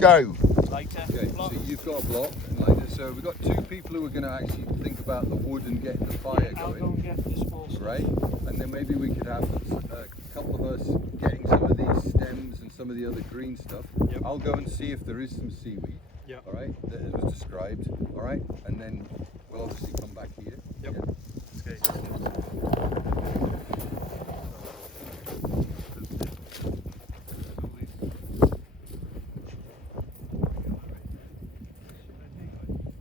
go. Lighter. Okay, so you've got a block and lighter. So we've got 2 people who are going to actually think about the wood and getting the fire I'll going. go and get the small stuff. Right, and then maybe we could have a couple of us getting some of these stems and some of the other green stuff. Yep. I'll go and see if there is some seaweed. Yep. All right, that was described. All right, and then we'll obviously come back here. Yep. Yeah.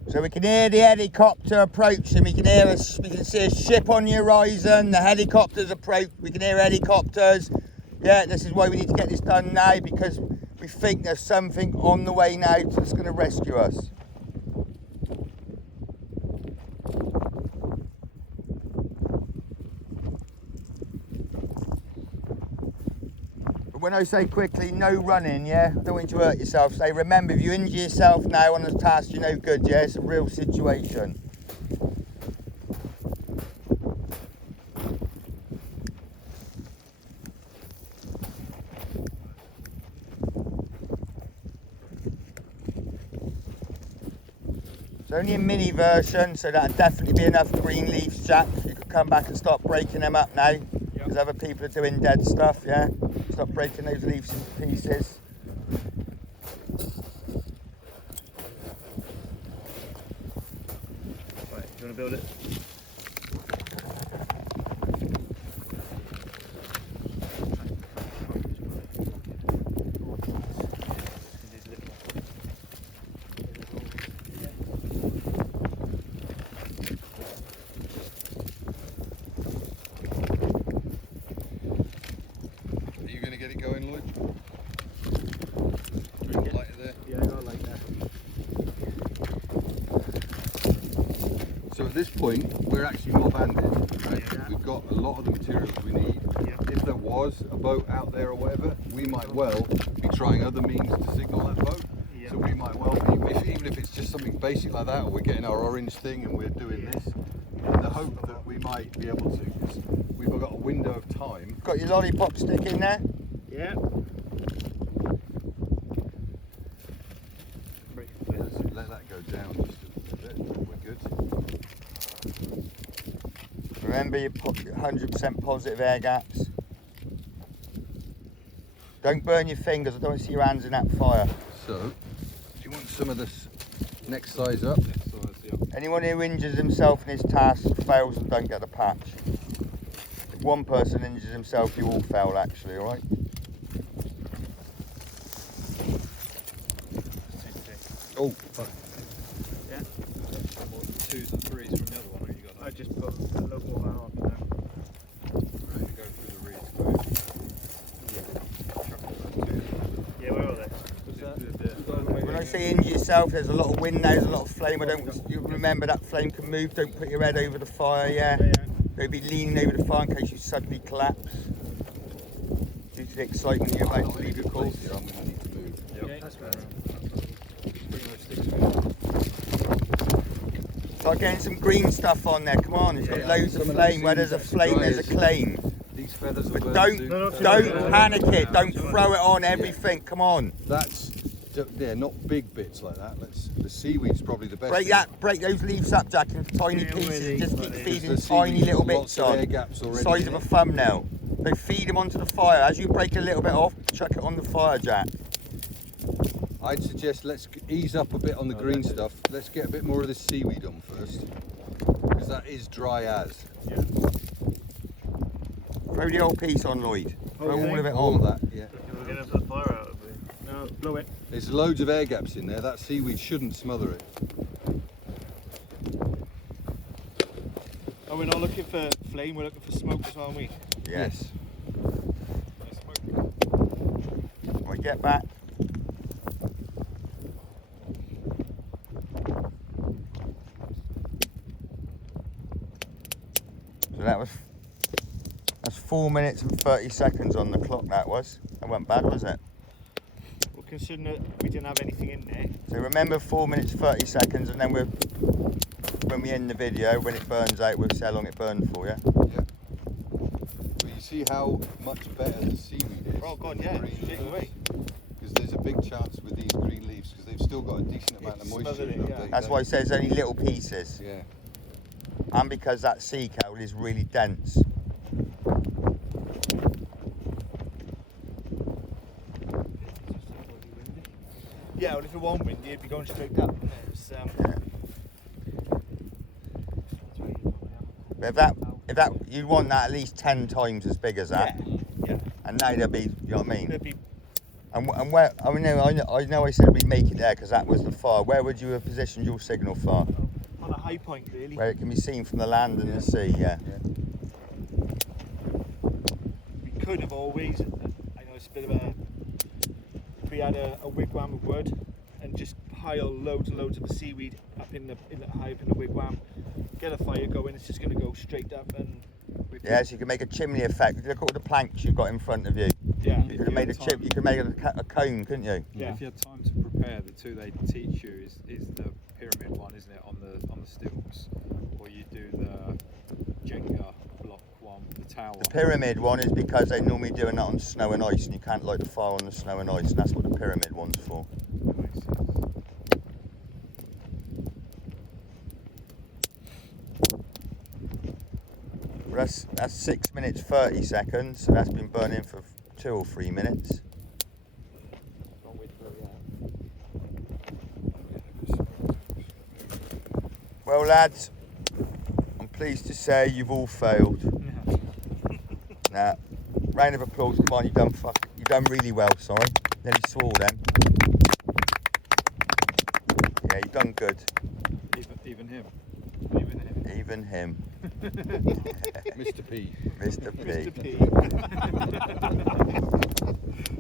So we can hear the helicopter approaching, we can see a ship on the horizon, the helicopters approach, we can hear helicopters. Yeah, this is why we need to get this done now, because we think there's something on the way now that's going to rescue us. But when I say quickly, no running, yeah? I don't want you to hurt yourself. So remember, if you injure yourself now on a task, you're no good, yeah? It's a real situation. It's only a mini version, so that'll definitely be enough green leaves, Jack. You could come back and start breaking them up now, because other people are doing dead stuff, yeah? Stop breaking those leaves into pieces. Right, do you want to build it? Are you going to get it going, Lloyd? Lighter there. Yeah, I got like that. So at this point, we're actually mob-handed, right? Yeah. We've got a lot of the materials we need. Yeah. If there was a boat out there or whatever, we might well be trying other means to signal that boat. Yeah. So we might well be, even if it's just something basic like that, or we're getting our orange thing and we're doing this, in the hope that we might be able to, because we've got a window of time. Got your lollipop stick in there? Yeah. Let that go down just a bit, we're good. Remember your 100% positive air gaps. Don't burn your fingers, I don't want to see your hands in that fire. So, do you want some of this next size up? Next size, yeah. Anyone who injures himself in his task fails and don't get the patch. If one person injures himself, you all fail actually, alright? Oh, fuck. Yeah. 2s and 3s from the other one, or you got I just put a little more on now. ready to go through the reeds. Yeah, where are they? When I say injure yourself, there's a lot of wind now, there's a lot of flame. You remember that flame can move, don't put your head over the fire, yeah? Don't be leaning over the fire in case you suddenly collapse. Due to the excitement you're about to leave your course. I'm going to need to move. Okay, that's fair. Bring those sticks in. Start getting some green stuff on there, come on, it's got loads of Some of flame. those Where there's a seeds flame, there's a actually claim. These feathers But will don't burn too. panic it, don't throw it on everything, come on. That's, yeah, not big bits like that. The seaweed's probably the best. Break those leaves up, Jack, into tiny Yeah, pieces, really, just like keep this. feeding The tiny seaweed's little got bits lots of air on. gaps The already size in of a it. thumbnail. Then feed them onto the fire. As you break a little bit off, chuck it on the fire, Jack. I'd suggest let's ease up a bit on the green stuff. Let's get a bit more of this seaweed on first, because that is dry as. Yeah. Throw the old piece on, Lloyd. Throw Okay. all of it All on. of that, yeah. We're going to put fire out of it. No, blow it. There's loads of air gaps in there. That seaweed shouldn't smother it. Oh, we're not looking for flame, we're looking for smoke as well, aren't we? Yes. When we get back. So that's 4 minutes and 30 seconds on the clock, that was. That wasn't bad, was it? Well, considering that we didn't have anything in there. So remember 4 minutes 30 seconds, and then when we end the video, when it burns out, we'll see how long it burned for, yeah? Yeah. But you see how much better the seaweed is. Oh god, yeah, straight away. Because there's a big chance with these green leaves quite a decent amount of moisture. Smothered it, in that yeah. day, That's why it says only little pieces. Yeah. And because that sea cowl is really dense. Yeah, well, if it wasn't windy, it'd be going straight up. It's, But if that, you'd want that at least 10 times as big as that. yeah. And now they'll be, you know what I mean? It'd be, And where, I know I said we'd make it there because that was the far. Where would you have positioned your signal far? on a high point, really. Where it can be seen from the land and the sea, yeah. We could have always, I know it's a bit of a, if we had a wigwam of wood and just pile loads and loads of the seaweed up in the high up in the wigwam, get a fire going, it's just going to go straight up and... Yeah, so you can make a chimney effect. Look at all the planks you've got in front of you. Yeah. You could have made a chip. You could make a cone, couldn't you? Yeah. If you had time to prepare, the two they teach you is the pyramid one, isn't it, on the stilts, or you do the Jenga block one, the tower. The pyramid one is because they're normally doing that on snow and ice, and you can't light the fire on the snow and ice, and that's what the pyramid one's for. Makes sense. Well, that's 6 minutes 30 seconds, so that's been burning for 2 or 3 minutes. Well, lads, I'm pleased to say you've all failed. Now, round of applause. Come on, you've done really well. Sorry, nearly swore then. Yeah, you've done good. Even him. Even him. Mr. P. Mr. P. Mr. P.